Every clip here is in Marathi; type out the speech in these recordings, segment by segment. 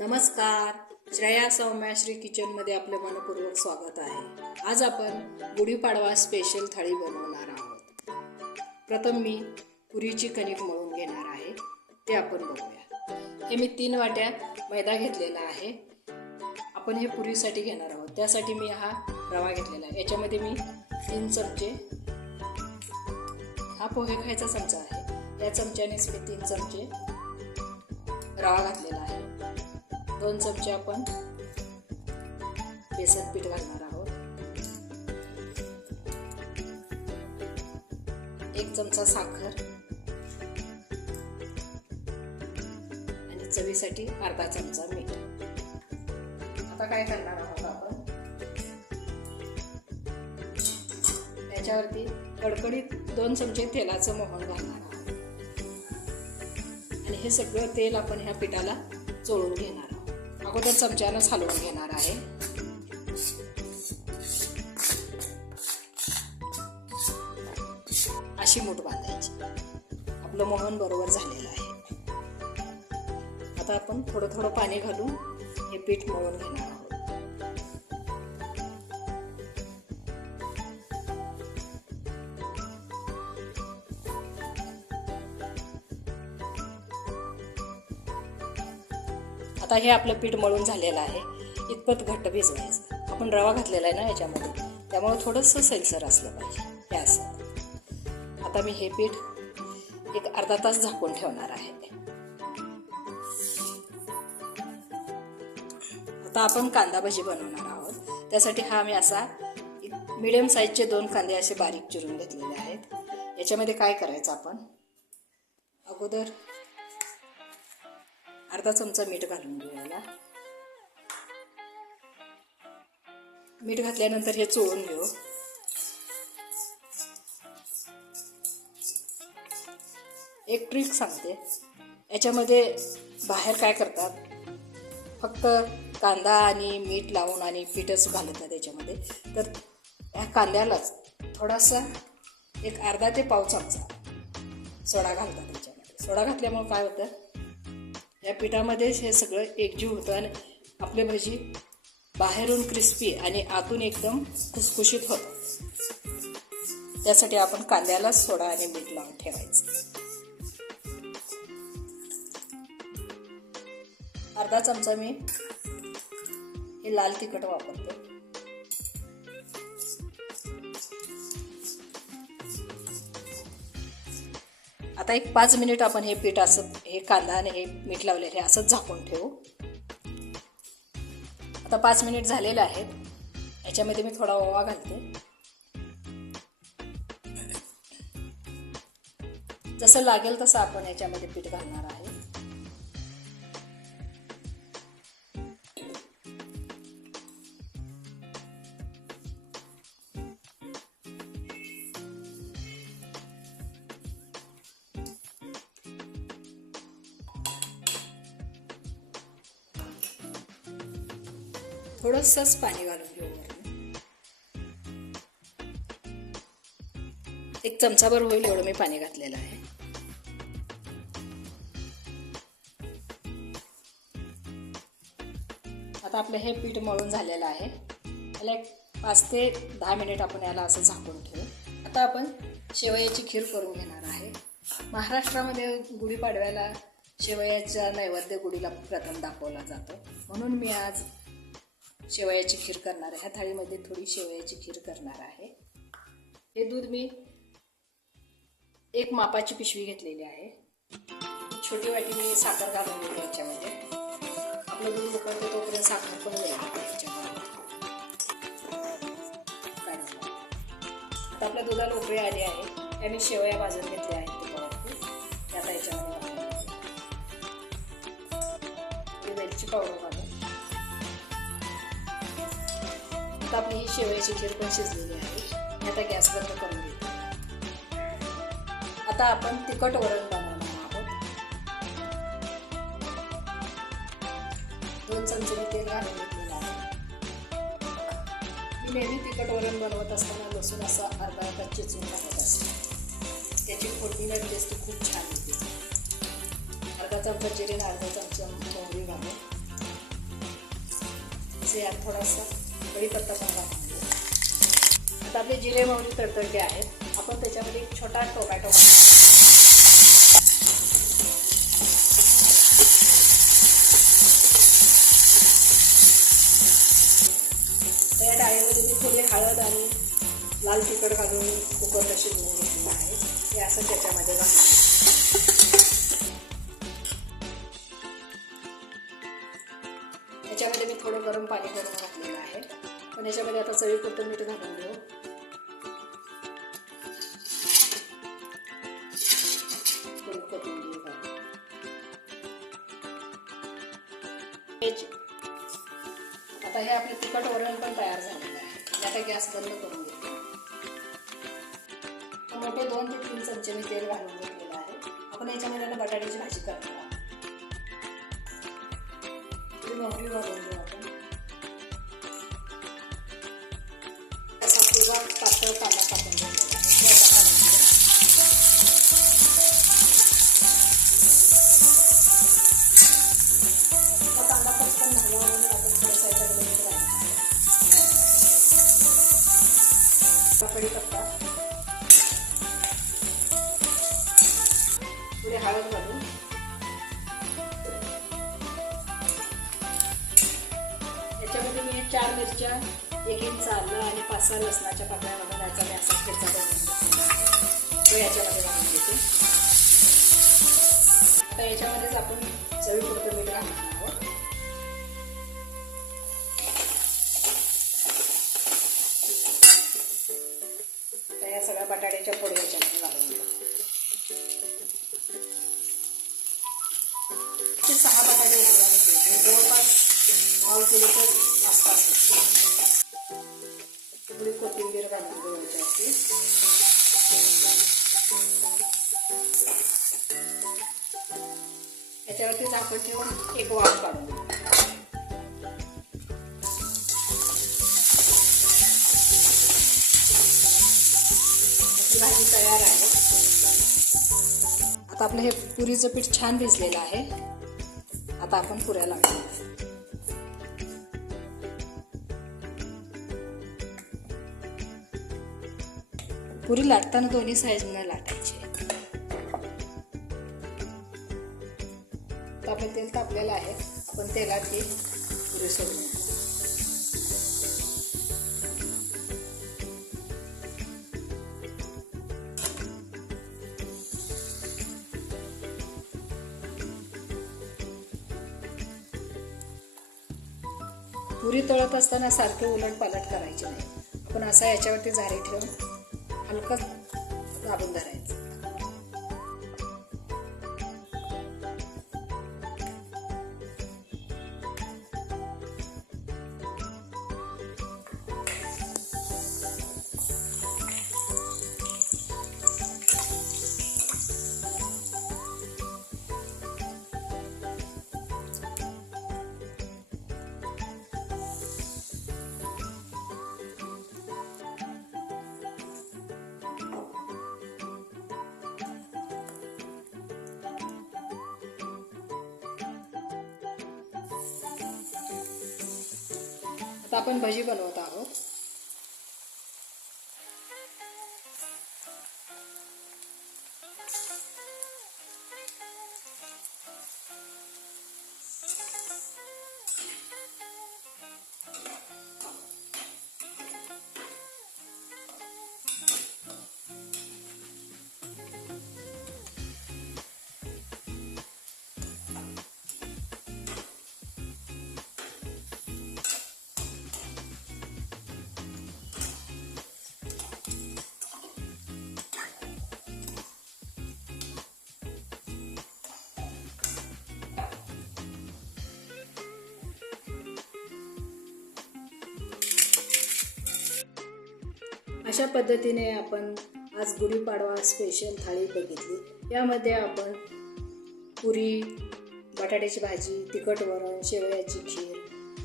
नमस्कार. श्रेया सौम्याश्री किचनमध्ये आपलं मनपूर्वक स्वागत आहे. आज आपण गुढीपाडवा स्पेशल थाळी बनवणार आहोत. प्रथम मी पुरीची कणिक मळून घेणार आहे. ते आपण बघूया. हे मी तीन वाट्या मैदा घेतलेला आहे. आपण हे पुरीसाठी घेणार आहोत. त्यासाठी मी हा रवा घेतलेला आहे. याच्यामध्ये मी तीन चमचे हा पोहे खायचा चमचा आहे. या चमच्यानेच मी तीन चमचे रवा घातलेला आहे. दोन चमचे आपण बेसन पीठ घालणार आहोत. एक चमचा साखर. आणि चवीसाठी अर्धा चमचा मीठ. आता काय करणार आहोत आपण? त्याच्यावरती कडकडीत दोन चमचे तेलाचं मोहन घालणार आहोत. आणि हे सगळं तेल आपण ह्या पिठाला चोळून घेणार अगोदर चमच्यानंच हलवून घेणार आहे. अशी मूठ बांधायची. आपलं मोहन बरोबर झालेलं आहे. आता आपण थोडं थोडं पाणी घालून हे पीठ मळून घेणार आहोत. आता हे आपलं पीठ मळून झालेलं आहे. इतपत घट्ट भिजवायचं. आपण रवा घातलेला आहे ना याच्यामध्ये. त्यामुळं थोडंसं सैलसर असलं पाहिजे. हे असं. आता मी हे पीठ एक अर्धा तास झाकून ठेवणार आहे. आता आपण कांदा भजी बनवणार आहोत. त्यासाठी हा मी असा मिडियम साईजचे दोन कांदे असे बारीक चिरून घेतलेले आहेत. याच्यामध्ये काय करायचं आपण? अगोदर अर्धा चमचा मीठ घालून घेऊ याला मीठ घातल्यानंतर हे चोळून घेऊ. एक ट्रिक सांगते. याच्यामध्ये बाहेर काय करतात? फक्त कांदा आणि मीठ लावून आणि पीठच घालतात त्याच्यामध्ये तर या कांद्यालाच थोडासा एक अर्धा ते पाव चमचा सोडा घालतात त्याच्यामध्ये सोडा घातल्यामुळे काय होतं? या पिठामध्ये हे सगळं एकजीव होतं आणि आपले भजी बाहेरून क्रिस्पी आणि आतून एकदम खुसखुशीत होत. त्यासाठी आपण कांद्याला सोडा आणि मीठ लावून ठेवायचं. अर्धा चमचा मी हे लाल तिखट वापरते. आता एक पाच मिनिट आपण हे पीठ असं हे कांदा आणि हे मीठ लावलेलं हे असंच झाकून ठेवू. आता पाच मिनिट झालेले आहेत याच्यामध्ये मी थोडा ओवा घालते. जसं लागेल तसं आपण याच्यामध्ये पीठ घालणार आहे. थोडंसंच पाणी घालून घेऊ वरून. एक चमचाभर होईल एवढं मी पाणी घातलेलं आहे. आता आपलं हे पीठ मळून झालेलं आहे. त्याला एक पाच ते दहा मिनिट आपण याला असं झाकून ठेवू. आता आपण शेवयाची खीर करून घेणार आहे. महाराष्ट्रामध्ये गुढीपाडव्याला शेवयाचा नैवेद्य गुढीला प्रथम दाखवला जातो. म्हणून मी आज शेवयाची खीर करणार आहे. ह्या थाळीमध्ये थोडी शेवयाची खीर करणार आहे. हे दूध मी एक मापाची पिशवी घेतलेली आहे. छोटी वाटी मी साखर घालून घेते याच्यामध्ये. आपलं दूध उकळते तोपर्यंत साखर पण याच्यामध्ये. आता आपल्या दुधाला उकळी आली आहे. त्या मी शेवया भाजून घेतल्या आहेत ते त्या आता याच्यामध्ये वेलची पावडर आता आपली ही शेवयाची खीर पण शिजलेली आहे. मी आता गॅस बंद करून घेते. आता आपण तिखट वरण बनवणार आहोत. दोन चमचे मी तेल घालून घेतलेलं आहे. मी नेहमी तिखट वरण बनवत असताना लसूण असा अर्धा अर्धा चिचून टाकत असते. त्याची फोडणीला लागली असते खूप छान होते. अर्धा चमचा जिरे अर्धा चमचा मोहरी घालून. थोडासा कढीपत्ता पण घालायचा आता आपले जिरे मोहरी तडतडले आहेत. आपण त्याच्यामध्ये एक छोटा टोमॅटो या डाळीमध्ये मी थोडी हळद आणि लाल तिखट घालून कुकरला शिजवून घेतलेलं आहे. हे असं त्याच्यामध्ये घालतो थोडं गरम पाणी करून घातलेलं आहे. पण याच्यामध्ये आता चवीपुरतं मीठ घालून घेऊ. आता हे आपले तिखट वरण पण तयार झालेलं आहे. आता गॅस बंद करून घेतो. मोठे दोन ते तीन चमचे मी तेल घालून घेतलेलं आहे. आपण याच्यामध्ये आता बटाट्याची भाजी करणार आहोत. थोडी मोहरी घालून पिवळा कांदा कापून घेतलेला घालून कांदा पटकन आपण थोडंसं कढीपत्ता हळद घालून याच्यामध्ये मी चार मिरच्या एक इंच आलं आणि पाच सहा लसणाच्या पाकळ्या घालून याचा मी असा ठेचा बनवून तो याच्यामध्ये घालून घेते. आता याच्यामध्येच आपण चवीपुरतं मीठ घालणार कोथिंबीर घालून घेऊ याच्यावरती आपण ठेवून एक वाफ काढून भाजी तयार आहे. आता आपलं हे पुरीचं पीठ छान भिजलेलं आहे. आता आपण पुऱ्या लावतो पुरी लाटताना दोन्ही साईजनं लाटायची. तर आपलं तेल तापलेलं आहे आपण तेलात ही पुरी सोडून पुरी तळत असताना सारखे उलट पालट करायचे नाही. आपण असा याच्यावरती झारे ठेवून हलकं दाबून धरायचं. तर आपण भजी बनवत अशा पद्धतीने आपण आज गुढीपाडवा स्पेशल थाळी बघितली. यामध्ये आपण पुरी बटाट्याची भाजी तिखट वरण शेवयाची खीर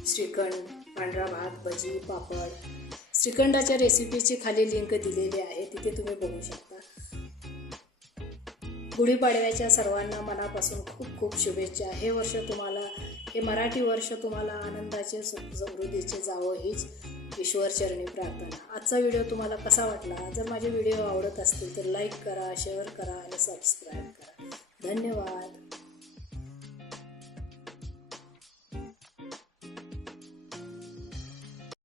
श्रीखंड पांढरा भात भजी पापड. श्रीखंडाच्या रेसिपीची खाली लिंक दिलेली आहे तिथे तुम्ही बघू शकता. गुढीपाडव्याच्या सर्वांना मनापासून खूप खूप शुभेच्छा. हे वर्ष तुम्हाला हे मराठी वर्ष तुम्हाला आनंदाचे समृद्धीचे जावं हीच ईश्वरचरणी प्रार्थना. आजचा व्हिडिओ तुम्हाला कसा वाटला? जर माझे व्हिडिओ आवडत असतील तर लाईक करा शेअर करा आणि सबस्क्राईब करा. धन्यवाद.